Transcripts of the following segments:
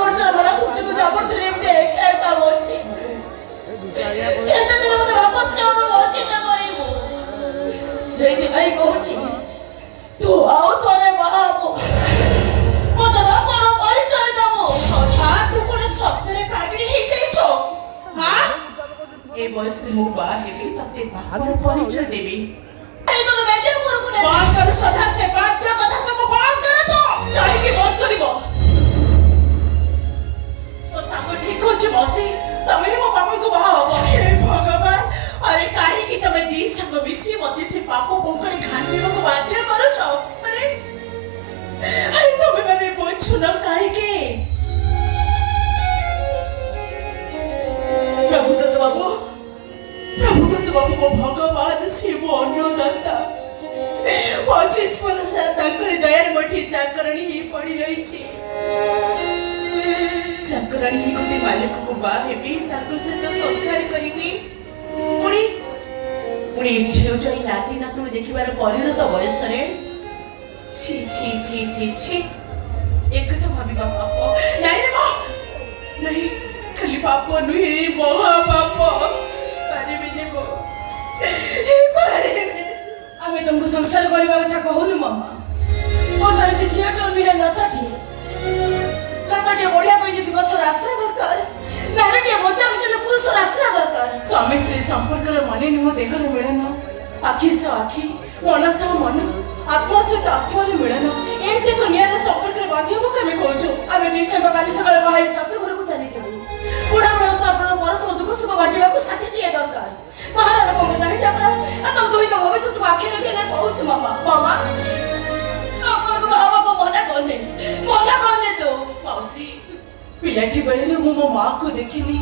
ବର୍ଷର ଭଲ ସୁଟିକୁ ଜବରଦସ୍ତି ଏମିତି ଏକା ଏକା ଅଛି କେତେ ଦିନ ମତେ ବାପସ ନେବାକୁ ଅଚିନ୍ତା କରିବୁ ସେଇଥିପାଇଁ କହୁଛି ତୁ ଆଉ ଥରେ ବାହା ହବୁ ମତେ ବାପର ପରିଚୟ ଦବୁ ତୁ କଣ ସତରେ ପାଗଳି ହେଇଯାଇଛ ଏ ବୟସରେ ମୁଁ ବାହା ହେବି ତତେ ବାପର ପରିଚୟ ଦେବି ବନ୍ଦ କର ସଦା ସେ ବାଜ୍ୟ କଥା ସବୁ ବନ୍ଦ କର ତ କାହିଁକି ବନ୍ଦ କରିବ ମୋ ସାଙ୍ଗ ଠିକ ଅଛି ମସି ତମେ ହିଁ ମୋ ବାପାଙ୍କୁ ବାହା ହବ ହେ ଭଗବାନ ଆରେ କାହିଁକି ତମେ ଦି ସାଙ୍ଗ ମିଶି ମତେ ସେ ପାପ ପଙ୍କରେ ଘାଣ୍ଟିବାକୁ ବାଧ୍ୟ କରୁଛ ଆରେ ତମେ ମାନେ ବୁଝୁନ କାହିଁକି ପ୍ରଭୁଦତ୍ତ ବାବୁ ମୋ ଭଗବାନ ସେ ମୋ ଅନ୍ନଦାତା 25 ବର୍ଷ ତାଙ୍କରି ଦୟାରେ ମୋଠି ଚାକରାଣୀ ହେଇ ପଡ଼ି ରହିଛି ଚାକରାଣୀ ହେଇ ଗୋଟେ ମାଲିକକୁ ବାହା ହେବି ତାଙ୍କ ସହିତ ସଂସାର କରିବି ପୁଣି ଝିଅ ଜଇଁ ନାତି ନାତୁଣୀ ଦେଖିବାର ପରିଣତ ବୟସରେ ଛି ଛି ଛି ଛି ଛି ଏକଥା ଭାବିବା ପାପ ନାଇଁ ରେ ମା ନାଇଁ ଖାଲି ପାପ ନୁହେଁ ମହା ପାପ ଆମେ ତମକୁ ସଂସାର କରିବା କଥା କହୁନୁ ମାମା ମୋ ତାର ସେ ଝିଅଟା ନୁହେଁ ଲତାଟିଏ ବଢିଆ ପାଇଁ ଯଦି ଗଛର ଆଶ୍ରୟ ଦରକାର ନାରୀଟିଏ ବଞ୍ଚା ବଞ୍ଚା ପୁରୁଷର ଆଶ୍ରୟ ଦରକାର ସ୍ୱାମୀ ସ୍ତ୍ରୀ ସମ୍ପର୍କର ମାନେ ନୁହଁ ଦେହର ମିଳନ ଆଖି ସହ ଆଖି ମନ ସହ ମନ ଆତ୍ମା ସହିତ ଆତ୍ମାର ମିଳନ ଏମିତି ଏକ ନିଆରା ସମ୍ପର୍କରେ ବାନ୍ଧିବାକୁ ଆମେ କହୁଛୁ ଆମେ ଦି ସାଙ୍ଗ କାଲି ସକାଳେ ବାହା ହେଇ ଶାଶୁ ଘରକୁ ଚାଲିଯିବୁ ବୁଢା ବୟସ ଆପଣ ପରସ୍ପର ଦୁଃଖ ସୁଖ ବାଣ୍ଟିବାକୁ ସାଥିଟିଏ ଦରକାର ବାହାର ଲୋକଙ୍କ ନାହିଁ ଡାକରା ତମ ଦୁଇଙ୍କ ଭବିଷ୍ୟତକୁ ଆଖିରେ ରଖିଲେ କହୁଛୁ ମାମା ଆପଣଙ୍କୁ ବାହାବାକୁ ମନା କରୁନି ତୁ ମାଉସୀ ପିଲାଟି ବେଳରେ ମୁଁ ମୋ ମାକୁ ଦେଖିନି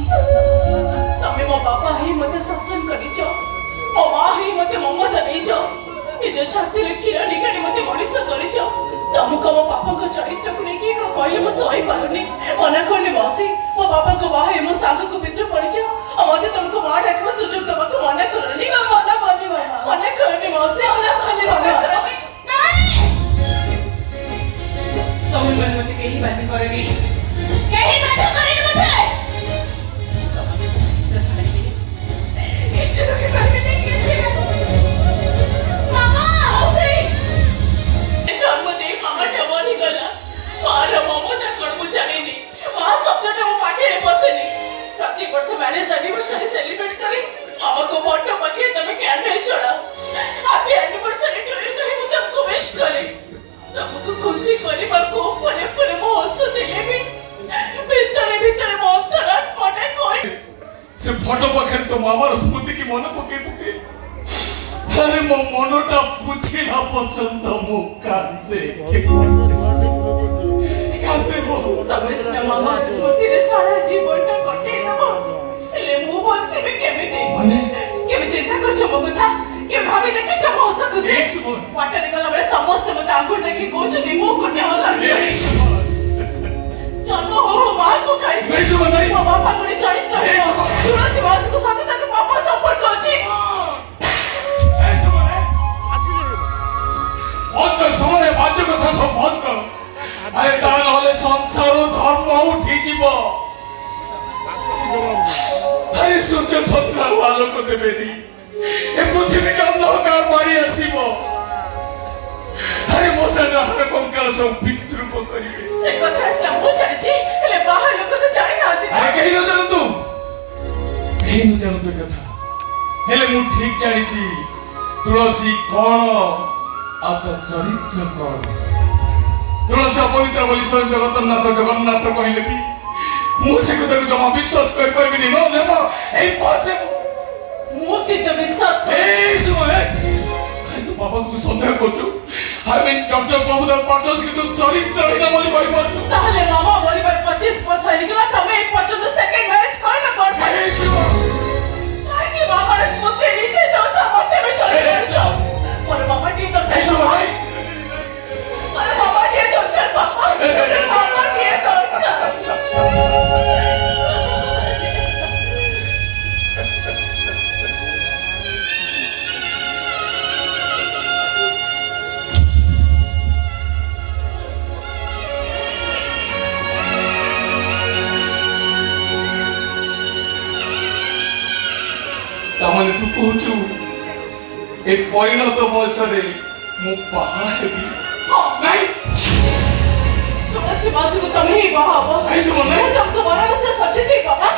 ତମେ ମୋ ବାପା ହେଇ ମତେ ଶାସନ କରିଛ ମୋ ମା ହେଇ ମତେ ମମତା ଦେଇଛ ନିଜ ଛାତିରେ କ୍ଷୀର ନିଗାଡ଼ି ମତେ ମଣିଷ କରିଛ ତମକୁ ମୋ ବାପାଙ୍କ ଚରିତ୍ରକୁ ନେଇକି କଣ କହିଲେ ମୁଁ ସହିପାରୁନି ମନା କରୁନି ମାଉସୀ ମୋ ବାପାଙ୍କୁ ବାହା ହେଇ ମୋ ସାଙ୍ଗକୁ ପିତୃ ପରିଚୟ ଆଉ ମତେ ତମକୁ ମା ଡାକିବା ସୁଯୋଗ ଦେବାକୁ ମନା କରୁନି ମନା କରୁନି ମାଉସୀ ମନା କରୁନି ତମେ ମତେ କେହି ବାଧ୍ୟ କରେନି କିଛି ରଖିପାରିବେନି ଜନ୍ମ ଦେଇ ମାମାଟା ମରିଗଲା ମାର ମମତା କଣ ମୁଁ ଜାଣିନି ମା ଶବ୍ଦଟା ମୋ ପାଟିରେ ପଶେନି ପ୍ରତିବର୍ଷ ମ୍ୟାରେଜ ଆନିଭର୍ସରୀ ସେଲିବ୍ରେଟ କରି ଆମକୁ ଫଟୋ ପାଖରେ ତମେ କ୍ୟାଣ୍ଡେଲ ଚଳାଅ ହାପି ଆନିଭର୍ସରୀ ଟୁ ୟୁ କହି ମୁଁ ତମକୁ ୱିଶ କରେ ତମକୁ ଖୁସି କରିବାକୁ ପରେ ମୁଁ ହସୁଥିଲେ ବି ଭିତରେ ମୋ ଅନ୍ତରାତ୍ମାଟା କହେ ସେ ଫଟୋ ପାଖରେ ତ ମାମାର ସ୍ମୃତି କି ମନେ ପକେଇ ଆରେ ମୋ ମନଟା ବୁଝିଲା ପର୍ଯ୍ୟନ୍ତ ମୁଁ କାନ୍ଦେ ତମେ ସିନା ମାମାର ସ୍ମୃତିରେ ସାରା ଜୀବନଟା କଟେଇ ଦବ ହେଲେ ମୁଁ ବଞ୍ଚିବି କେମିତି କେବେ ଚିନ୍ତା କରିଛ ମୋ କଥା କେବେ ଭାବି ଦେଖିଛ ମୋ ହସ ଖୁସି ବାଟରେ ଗଲାବେଳେ ସମସ୍ତେ ମତେ ଆଙ୍ଗୁଠି ଦେଖି କହୁଛନ୍ତି ମୁଁ ଗୋଟେ ଜନ୍ମ ହଉ ମାଆକୁ ଖାଇଛି ମୋ ବାପା ଗୋଟେ ଚରିତ୍ର ତୁଳସୀ ମାସକୁ ସତେ ତାଙ୍କ ବାପା ସମ୍ପର୍କ ଅଛି ସମୟ ବାଜ୍ୟ କଥା ସବୁ ବନ୍ଦ କର ଆରେ ତା ନହେଲେ ସଂସାର ଧର୍ମ ଉଠିଯିବ ଆରେ ସୂର୍ଯ୍ୟ ଚନ୍ଦ୍ର ଆଉ ଆଲୋକ ଦେବେନି ଏ ପୃଥିବୀକୁ ଅନ୍ଧକାର ମାଡ଼ି ଆସିବ ଆରେ ମୋ ସାଙ୍ଗର କଙ୍କାଳ ସବୁ ବିଦ୍ରୁପ କରିବେ ସେ କଥା ଆସିଲା ମୁଁ ଜାଣିଛି ହେଲେ ବାହାର ଲୋକ ତ ଜାଣିନାହାନ୍ତି ଆରେ କେହି ନ ଜାଣନ୍ତୁ କଥା ହେଲେ ମୁଁ ଠିକ ଜାଣିଛି ତୁଳସୀ କଣ ଆଉ ତ ଚରିତ୍ର କଣ ତୁଳସୀ ଅପବିତ୍ର ବୋଲି ସ୍ୱୟଂ ଜଗନ୍ନାଥ କହିଲେ ବି ମୁଁ ସେ କଥାକୁ ଜମା ବିଶ୍ୱାସ କରିପାରିବିନି ନ ନେବ ଏଇ ମୁଁ ତ ବିଶ୍ୱାସ ତୁ ବାପାକୁ ତୁ ସନ୍ଦେହ କରୁଛୁ ଡକ୍ଟର ପ୍ରଭୁଦେବ ପାଠୋସ କିନ୍ତୁ ଚରିତ୍ରହୀନ ବୋଲି କହିପାରୁଛୁ ତାହେଲେ ମାମା ମରିବାର 25 ବର୍ଷ ହେଇଗଲା ତମେ ଏ ପର୍ଯ୍ୟନ୍ତ ସେକେଣ୍ଡ ମ୍ୟାରେଜ କରିନ କାହିଁକି ମାମାର ସ୍ମୃତି ନିଜେ ଯାଉଛ ମତେ ବି ଚଳି ଯାଉଛ ମୋର ମାମା ଟିକେ ଦରକାର ବାପା ତାମାନେ ତୁ କହୁଛୁ ଏ ପରିଣତ ବୟସରେ ମୁଁ ବାହା ହେବି? ନାଇଁ, ତୁଳସୀ ମାସକୁ ତମେ ହିଁ ବାହା ହବ। ନାଇଁ ସୁମନ, ନାଇଁ। ତୁମକୁ ମନ ବିଷୟ ସଚେତ ବାବା।